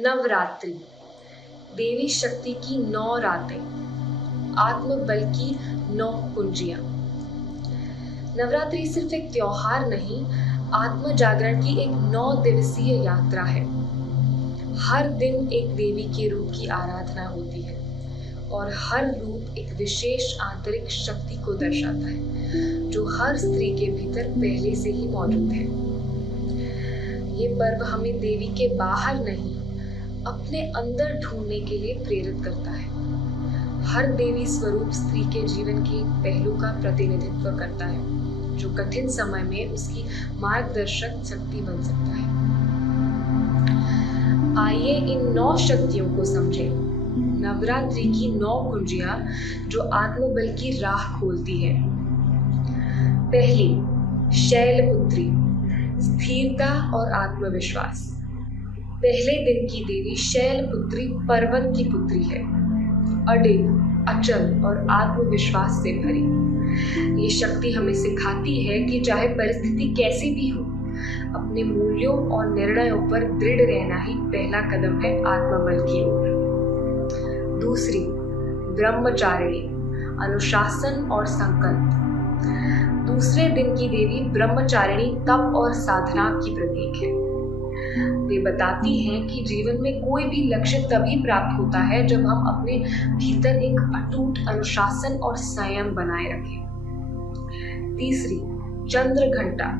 नवरात्रि, देवी शक्ति की 9 रातें, आत्मबल की 9 कुंजियां। नवरात्रि सिर्फ एक त्योहार नहीं, आत्म जागरण की एक 9 दिवसीय यात्रा है। हर दिन एक देवी के रूप की आराधना होती है और हर रूप एक विशेष आंतरिक शक्ति को दर्शाता है, जो हर स्त्री के भीतर पहले से ही मौजूद है। ये पर्व हमें देवी के बाहर नहीं, अपने अंदर ढूंढने के लिए प्रेरित करता है। हर देवी स्वरूप स्त्री के जीवन के एक पहलू का प्रतिनिधित्व करता है, जो कठिन समय में उसकी मार्गदर्शक शक्ति बन सकता है। आइए इन 9 शक्तियों को समझें। नवरात्रि की 9 कुंजियां जो आत्मबल की राह खोलती है। पहली, शैलपुत्री, स्थिरता और आत्मविश्वास। पहले दिन की देवी शैलपुत्री पर्वत की पुत्री है, अडिग, अचल और आत्मविश्वास से भरी। ये शक्ति हमें सिखाती है कि चाहे परिस्थिति कैसी भी हो, अपने मूल्यों और निर्णयों पर दृढ़ रहना ही पहला कदम है आत्मबल की ओर। दूसरी, ब्रह्मचारिणी, अनुशासन और संकल्प। दूसरे दिन की देवी ब्रह्मचारिणी तप और साधना की प्रतीक है। वे बताती हैं कि जीवन में कोई भी लक्ष्य तभी प्राप्त होता है जब हम अपने भीतर एक अटूट अनुशासन और संयम बनाए रखें। तीसरी, चंद्रघंटा,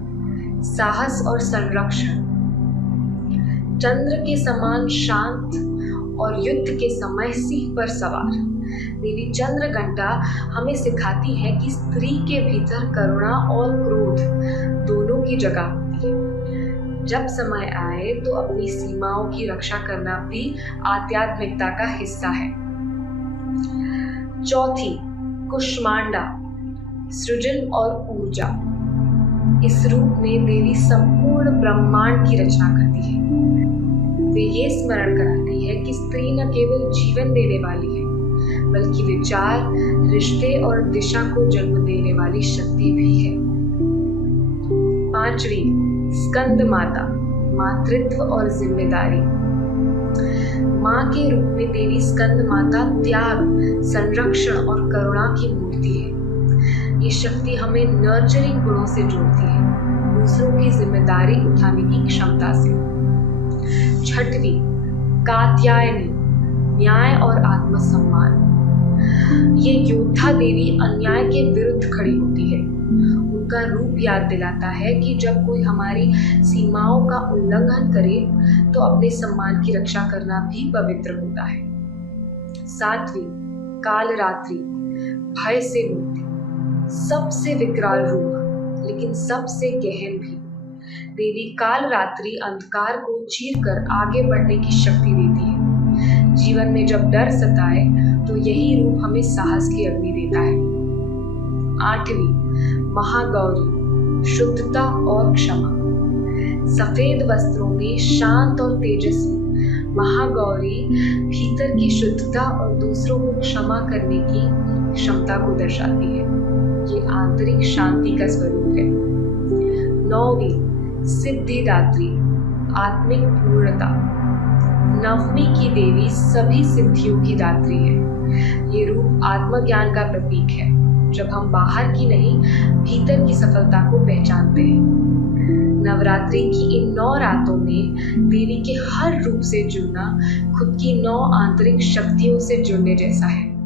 साहस और संरक्षण। चंद्र के समान शांत और युद्ध के समय सिंह पर सवार देवी चंद्रघंटा हमें सिखाती है कि स्त्री के भीतर करुणा और क्रोध दोनों की जगह होती है। जब समय आए तो अपनी सीमाओं की रक्षा करना भी आध्यात्मिकता का हिस्सा है। चौथी, कुष्मांडा, सृजन और ऊर्जा। इस रूप में देवी संपूर्ण ब्रह्मांड की रचना करती है। वे ये स्मरण कराती है कि स्त्री न केवल जीवन देने वाली है, बल्कि विचार, रिश्ते और दिशा को जन्म देने वाली शक्ति भी है। पांचवी, स्कंद माता, मातृत्व और जिम्मेदारी। माँ के रूप में देवी स्कंद माता त्याग, संरक्षण और करुणा की मूर्ति है। ये शक्ति हमें नर्चरिंग गुणों से जोड़ती है, दूसरों की जिम्मेदारी उठाने की क्षमता से। छठवीं, कात्यायनी, न्याय और आत्मसम्मान। ये योद्धा देवी अन्याय के विरुद्ध खड़ी होती है। उनका रूप याद दिलाता है कि जब कोई हमारी सीमाओं का उल्लंघन करे तो अपने सम्मान की रक्षा करना भी पवित्र होता है। सातवीं, कालरात्रि, भय से मुक्ति। सबसे विकराल रूप, लेकिन सबसे गहन भी। देवी कालरात्रि अंधकार को चीरकर आगे बढ़ने की शक्ति देती है। जीवन में जब डर सताए तो यही रूप हमें साहस की अग्नि देता है। आठवीं, महागौरी, शुद्धता और क्षमा। सफेद वस्त्रों में शांत और तेजस्वी महागौरी भीतर की शुद्धता और दूसरों को क्षमा करने की क्षमता को दर्शाती है। ये आंतरिक शांति का स्वरूप है। नौवीं, सिद्धिदात्री, आत्मिक पूर्णता। नवमी की देवी सभी सिद्धियों की दात्री है। ये रूप आत्मज्ञान का प्रतीक है। जब हम बाहर की नहीं, भीतर की सफलता को पहचानते हैं। नवरात्रि की इन 9 रातों में देवी के हर रूप से जुड़ना खुद की 9 आंतरिक शक्तियों से जुड़ने जैसा है।